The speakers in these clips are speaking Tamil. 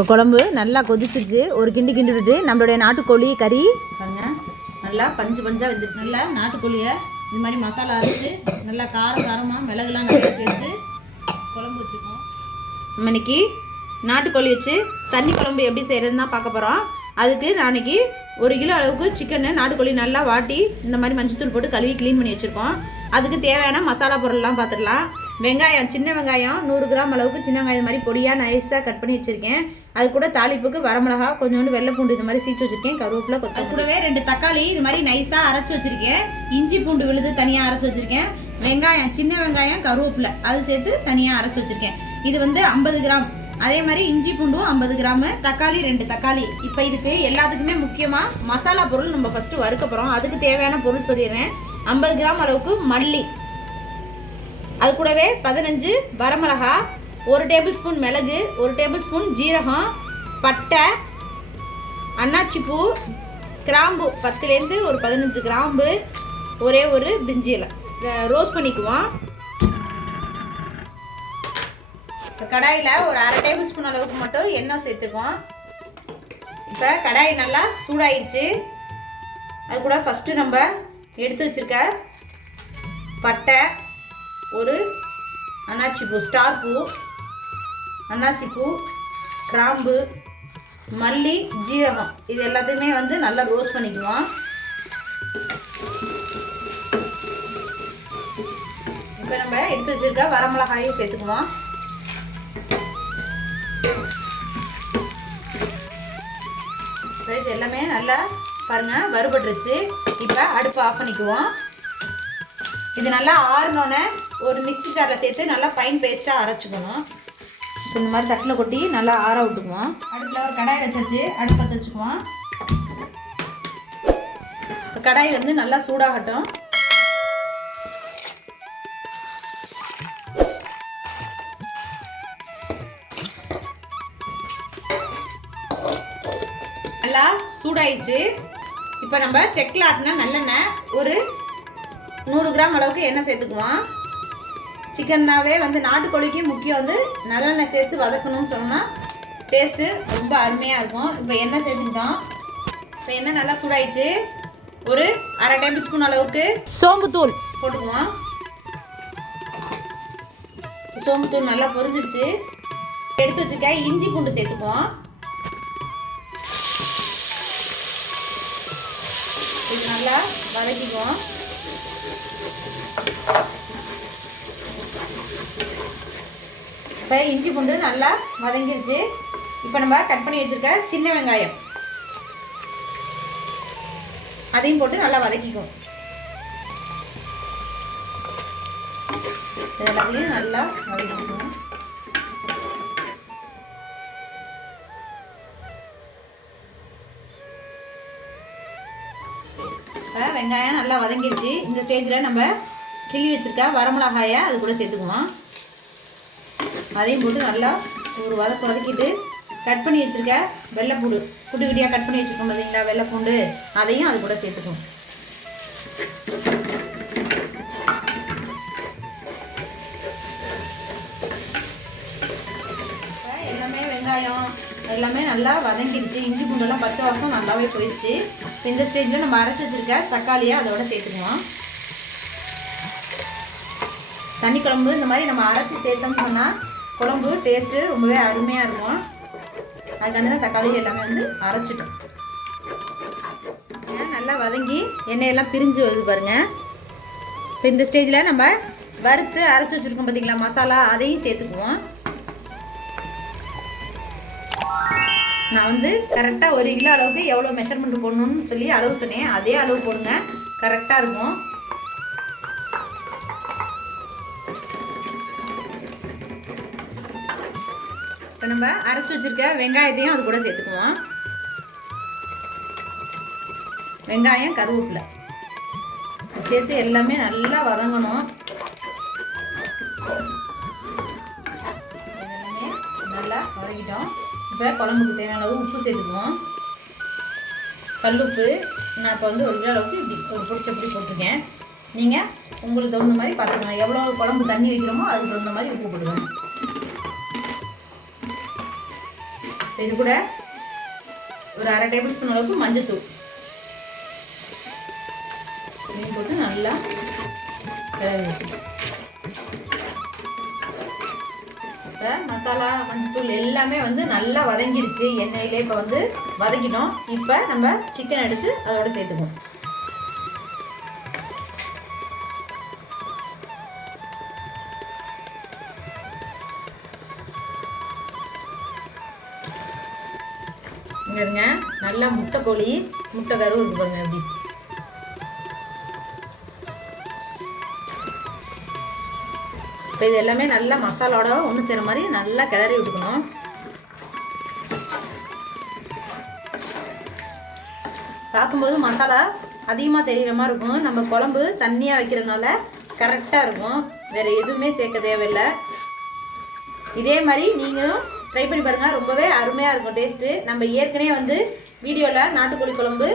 இப்போ குழம்பு நல்லா கொதிச்சிருச்சு. ஒரு கிண்டு கிண்டுட்டு நம்மளுடைய நாட்டுக்கோழி கறி பாருங்க நல்லா பஞ்சு பஞ்சாக வந்துருச்சு. நல்லா நாட்டுக்கோழியை இது மாதிரி மசாலா அரைச்சி நல்லா காரமாக மிளகுலாம் நிறையா சேர்த்து குழம்பு வச்சுருக்கோம். நம்ம இன்னைக்கு நாட்டுக்கோழி வச்சு தண்ணி குழம்பு எப்படி செய்கிறதுன்னு தான் பார்க்க போகிறோம். அதுக்கு நான் இன்றைக்கி 1 கிலோ அளவுக்கு சிக்கனு நாட்டுக்கோழி நல்லா வாட்டி இந்த மாதிரி மஞ்சத்தூள் போட்டு கழுவி க்ளீன் பண்ணி வச்சுருக்கோம். அதுக்கு தேவையான மசாலா பொருள்லாம் பார்த்துடலாம். வெங்காயம், சின்ன வெங்காயம் 100 கிராம் அளவுக்கு சின்ன வெங்காயம் மாதிரி பொடியாக நைஸாக கட் பண்ணி வச்சுருக்கேன். அது கூட தாளிப்புக்கு வரமிளகா, கொஞ்சோண்டு வெள்ளைப்பூண்டு இது மாதிரி சீச்சு வச்சுருக்கேன். கருவேப்பிலை, அது கூடவே 2 தக்காளி இது மாதிரி நைஸாக அரைச்சி வச்சுருக்கேன். இஞ்சி பூண்டு விழுது தனியாக அரைச்சி வச்சுருக்கேன். வெங்காயம், சின்ன வெங்காயம், கருவேப்பிலை அது சேர்த்து தனியாக அரைச்சி வச்சுருக்கேன். இது வந்து 50 கிராம். அதே மாதிரி இஞ்சி பூண்டும் 50 கிராமு, தக்காளி 2 தக்காளி. இப்போ இதுக்கு எல்லாத்துக்குமே முக்கியமாக மசாலா பொருள் நம்ம ஃபஸ்ட்டு வறுக்க போகிறோம். அதுக்கு தேவையான பொருள் சொல்லிடுறேன். 50 கிராம் அளவுக்கு மல்லி, அது கூடவே 15 வரமிளகா, 1 டேபிள் ஸ்பூன் மிளகு, 1 டேபிள் ஸ்பூன் ஜீரகம், பட்டை, அன்னாச்சிப்பூ, கிராம்பு 10லேருந்து ஒரு 15 கிராம்பு, ஒரே ஒரு பிரிஞ்சி இலை ரோஸ்ட் பண்ணிக்குவோம். இப்போ கடாயில் ஒரு 1/2 டேபிள் ஸ்பூன் அளவுக்கு மட்டும் எண்ணெய் சேர்த்துக்குவோம். இப்போ கடாய் நல்லா சூடாயிடுச்சு. அது கூட ஃபஸ்ட்டு நம்ம எடுத்து வச்சுருக்க பட்டை, ஒரு அன்னாச்சிப்பூ, ஸ்டார் பூ, அன்னாசிப்பூ, கிராம்பு, மல்லி, ஜீரகம் இது எல்லாத்தையுமே வந்து நல்லா ரோஸ்ட் பண்ணிக்குவோம். இப்போ நம்ம எடுத்து வச்சுருக்க வரமிளகாயும் சேர்த்துக்குவோம். இது எல்லாமே நல்லா பாருங்கள் வறுபட்டுருச்சு. இப்போ அடுப்பை ஆஃப் பண்ணிக்குவோம். இது நல்லா ஆறினோன்னே ஒரு மிக்ஸி ஜாரில் சேர்த்து நல்லா ஃபைன் பேஸ்ட்டாக அரைச்சிக்கணும். இந்த மாதிரி தட்டில் கொட்டி நல்லா ஆற விட்டுக்குவோம். அடுப்பில் ஒரு கடாய் வச்சாச்சு. அடுப்பை வச்சுக்குவோம். இப்போ கடாய் வந்து நல்லா சூடாகட்டும். நல்லா சூடாயிடுச்சு. இப்போ நம்ம செக்கில் ஆட்டினா நல்லெண்ணெய் ஒரு 100 கிராம் அளவுக்கு எண்ணெய் சேர்த்துக்குவோம். சிக்கன்னாவே வந்து நாட்டுக்கோழிக்கு முக்கியம் வந்து நல்லெண்ணெய் சேர்த்து வதக்கணும்னு சொன்னால் டேஸ்ட்டு ரொம்ப அருமையாக இருக்கும். இப்போ எண்ணெய் சேர்த்துக்கிட்டோம். இப்போ எண்ணெய் நல்லா சூடாயிடுச்சு. ஒரு 1/2 டேபிள் ஸ்பூன் அளவுக்கு சோம்புத்தூள் போட்டுக்குவோம். சோம்புத்தூள் நல்லா பொரிஞ்சிருச்சு. எடுத்து வச்சுக்க இஞ்சி பூண்டு சேர்த்துக்குவோம். இது நல்லா வதக்கிக்குவோம். இப்போ இஞ்சி பூண்டு நல்லா வதங்கிடுச்சு. இப்போ நம்ம கட் பண்ணி வச்சுருக்க சின்ன வெங்காயம் அதையும் போட்டு நல்லா வதக்கிக்குவோம். எல்லாத்தையும் நல்லா வதக்கிக்குவோம். வெங்காயம் நல்லா வதங்கிடுச்சு. இந்த ஸ்டேஜில் நம்ம கிள்ளி வச்சுருக்க வரமிளகாயை அது கூட சேர்த்துக்குவோம். அதையும் போட்டு நல்லா ஒரு வதக்கிட்டு கட் பண்ணி வச்சுருக்க வெள்ளைப்பூண்டு குட்டி குட்டியாக கட் பண்ணி வச்சுருக்கோம் பார்த்தீங்களா வெள்ளைப்பூண்டு, அதையும் அது கூட சேர்த்துக்குவோம். எல்லாமே வெங்காயம் எல்லாமே நல்லா வதங்கிடுச்சு. இஞ்சி பூண்டெல்லாம் பச்சை வாசம் நல்லாவே போயிடுச்சு. இந்த ஸ்டேஜில் நம்ம அரைச்சி வச்சுருக்க தக்காளியை அதோட சேர்த்துக்குவோம். தண்ணி குழம்பு இந்த மாதிரி நம்ம அரைச்சி சேர்த்தோம்னா குழம்பு டேஸ்ட்டு ரொம்பவே அருமையாக இருக்கும். அதுக்காண்டி தான் தக்காளி எல்லாமே வந்து அரைச்சிட்டோம். நல்லா வதங்கி எண்ணெயெல்லாம் பிரிஞ்சு வருது பாருங்கள். இப்போ இந்த ஸ்டேஜில் நம்ம வறுத்து அரைச்சி வச்சுருக்கோம் பார்த்தீங்களா மசாலா, அதையும் சேர்த்துக்குவோம். நான் வந்து கரெக்டாக 1 கிலோ அளவுக்கு எவ்வளோ மெஷர்மெண்ட் போடணும்னு சொல்லி அளவு சொன்னேன். அதே அளவு போடுங்க, கரெக்டாக இருக்கும். இப்போ நம்ம அரைச்சி வச்சுருக்க வெங்காயத்தையும் அது கூட சேர்த்துக்குவோம். வெங்காயம், கருவேப்பிலை சேர்த்து எல்லாமே நல்லா வதங்கணும். எல்லாமே நல்லா வதக்கிட்டோம். இப்போ குழம்புக்கு தேவையான அளவு உப்பு சேர்த்துக்குவோம். கல்லுப்பு நான் இப்போ வந்து 1 கிலோ அளவுக்கு இப்படி ஒரு பிடிச்சப்படி போட்டிருக்கேன். நீங்கள் உங்களுக்கு தகுந்த மாதிரி பார்த்துக்கோங்க. எவ்வளோ குழம்பு தண்ணி வைக்கிறோமோ அதுக்கு தகுந்த மாதிரி உப்பு போடுவேன். இது கூட ஒரு 1/2 டேபிள் ஸ்பூன் அளவுக்கு மஞ்சத்தூள் இதையும் போட்டு நல்லா இப்போ மசாலா மஞ்சத்தூள் எல்லாமே வந்து நல்லா வதங்கிருச்சு எண்ணெயிலே. இப்போ வந்து வதக்கிட்டோம். இப்போ நம்ம சிக்கன் எடுத்து அதோட சேர்த்துக்குவோம். இங்கே இருங்க, நல்லா முட்டைக்கோழி முட்டை கரு இருக்கு பாருங்க. எப்படி இப்போ இது எல்லாமே நல்லா மசாலாவோட ஒன்று சேர மாதிரி நல்லா கிளறி விட்டுக்கணும். பார்க்கும்போது மசாலா அதிகமாக தெரிகிற மாதிரி இருக்கும். நம்ம குழம்பு தண்ணியாக வைக்கிறதுனால கரெக்டாக இருக்கும். வேறு எதுவுமே சேர்க்க தேவையில்லை. இதே மாதிரி நீங்களும் ட்ரை பண்ணி பாருங்கள். ரொம்பவே அருமையாக இருக்கும் டேஸ்ட்டு. நம்ம ஏற்கனவே வந்து வீடியோவில் நாட்டுக்கோழி குழம்பு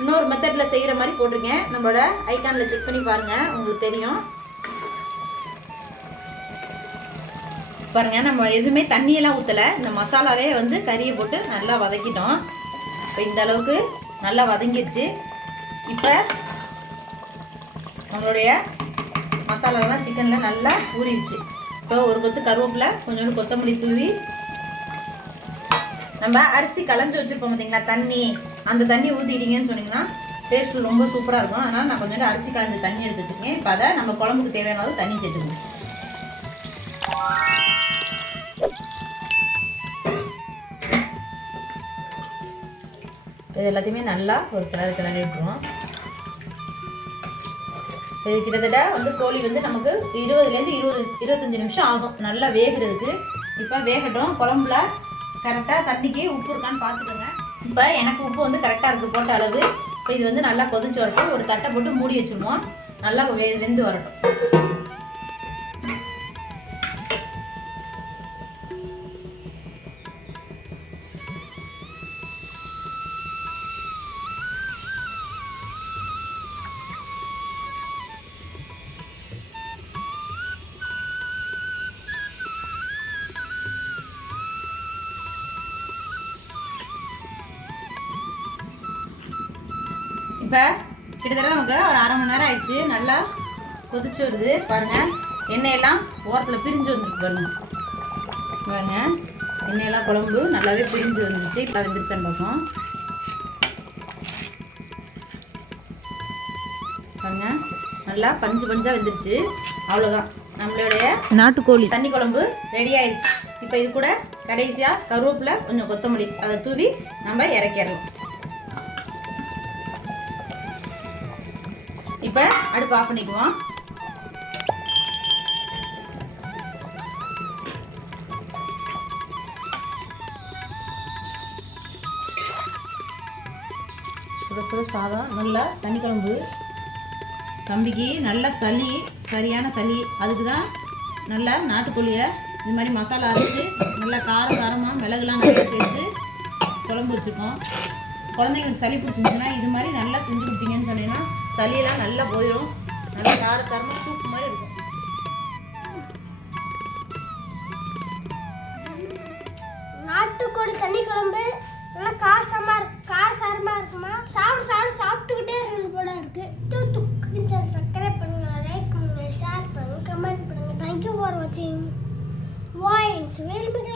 இன்னொரு மெத்தடில் செய்கிற மாதிரி போட்டிருக்கேன். நம்மளோட ஐக்கானில் செக் பண்ணி பாருங்கள், உங்களுக்கு தெரியும். பாருங்கள், நம்ம எதுவுமே தண்ணியெல்லாம் ஊற்றலை. இந்த மசாலாலே வந்து கறியை போட்டு நல்லா வதக்கிட்டோம். இப்போ இந்த அளவுக்கு நல்லா வதங்கிடுச்சு. இப்போ நம்மளுடைய மசாலாலாம் சிக்கனில் நல்லா ஊறிடுச்சு. இப்போ ஒரு கொத்து கருவேப்பிலை, கொஞ்சோண்டு கொத்தமல்லி தூவி, நம்ம அரிசி களைஞ்சி வச்சுருப்போம் பார்த்தீங்களா தண்ணி, அந்த தண்ணி ஊற்றிட்டீங்கன்னு சொன்னீங்கன்னா டேஸ்ட்டு ரொம்ப சூப்பராக இருக்கும். அதனால் நான் கொஞ்சோண்டு அரிசி களைஞ்ச தண்ணி எடுத்து வச்சுருக்கேன். இப்போ அதை நம்ம குழம்புக்கு தேவையான அளவு தண்ணி சேர்த்துக்கணும். இது எல்லாத்தையுமே நல்லா ஒரு கிளறி விட்டுருவோம். இது கிட்டத்தட்ட வந்து கோழி வந்து நமக்கு 20லேருந்து 25 நிமிஷம் ஆகும் நல்லா வேகிறதுக்கு. இப்போ வேகட்டும். குழம்புல கரெக்டாக தண்ணிக்கு உப்பு இருக்கான்னு பார்த்துக்கோங்க. இப்போ எனக்கு உப்பு வந்து கரெக்டாக இருக்குது போட்ட அளவு. இப்போ இது வந்து நல்லா கொதிச்சு வரட்டும். ஒரு தட்டை போட்டு மூடி வச்சுருவோம். நல்லா வெந்து வரட்டும். இப்போ கிட்டத்தட்ட நமக்கு ஒரு 1/2 மணி நேரம் ஆயிடுச்சு. நல்லா கொதிச்சு வருது பாருங்கள். எண்ணெயெல்லாம் ஓரத்தில் பிரிஞ்சு வந்துருக்கு பாருங்கள். எண்ணெயெல்லாம் குழம்பு நல்லாவே பிரிஞ்சு வந்துருச்சு. இப்போ வெந்துருச்சான்னு பார்ப்போம். பாருங்கள், நல்லா பஞ்சு பஞ்சாக வெந்துருச்சு. அவ்வளோதான், நம்மளுடைய நாட்டுக்கோழி தண்ணி குழம்பு ரெடி ஆயிடுச்சு. இப்போ இது கூட கடைசியாக கருவேப்பிலை, கொஞ்சம் கொத்தமல்லி அதை தூவி நம்ம இறக்கிடலாம். இப்போ அடுப்பு ஆஃப் பண்ணிக்குவோம். சுட சுட சாதம், நல்லா தண்ணி குழம்பு. தம்பிக்கு நல்ல சளி, சரியான சளி. அதுக்கு தான் நல்லா நாட்டுக்கோழியை இது மாதிரி மசாலா அரைச்சி நல்லா காரமாக மிளகுலாம் நிறைய சேர்த்து குழம்பு வச்சுருக்கோம். குழந்தைங்களுக்கு சளி பிடிச்சிருந்துச்சுன்னா இது மாதிரி நல்லா செஞ்சு கொடுத்தீங்கன்னு சொன்னீங்கன்னா சளியெல்லாம் நல்லா போயிடும். நல்லா காரசாரமாக சூப் மாதிரி இருக்கும். நாட்டுக்கோழி தண்ணி குழம்பு நல்லா காரசாரமாக இருக்குமா. சாப்பிட்டுக்கிட்டே இருக்கணும் போல இருக்குது. சப்ஸ்கிரைப் பண்ணுங்க, லைக் பண்ணுங்க, ஷேர் பண்ணுங்க, கமெண்ட் பண்ணுங்க. தேங்க்யூ ஃபார் வாட்சிங் வாய்ஸ் வேல்மிக.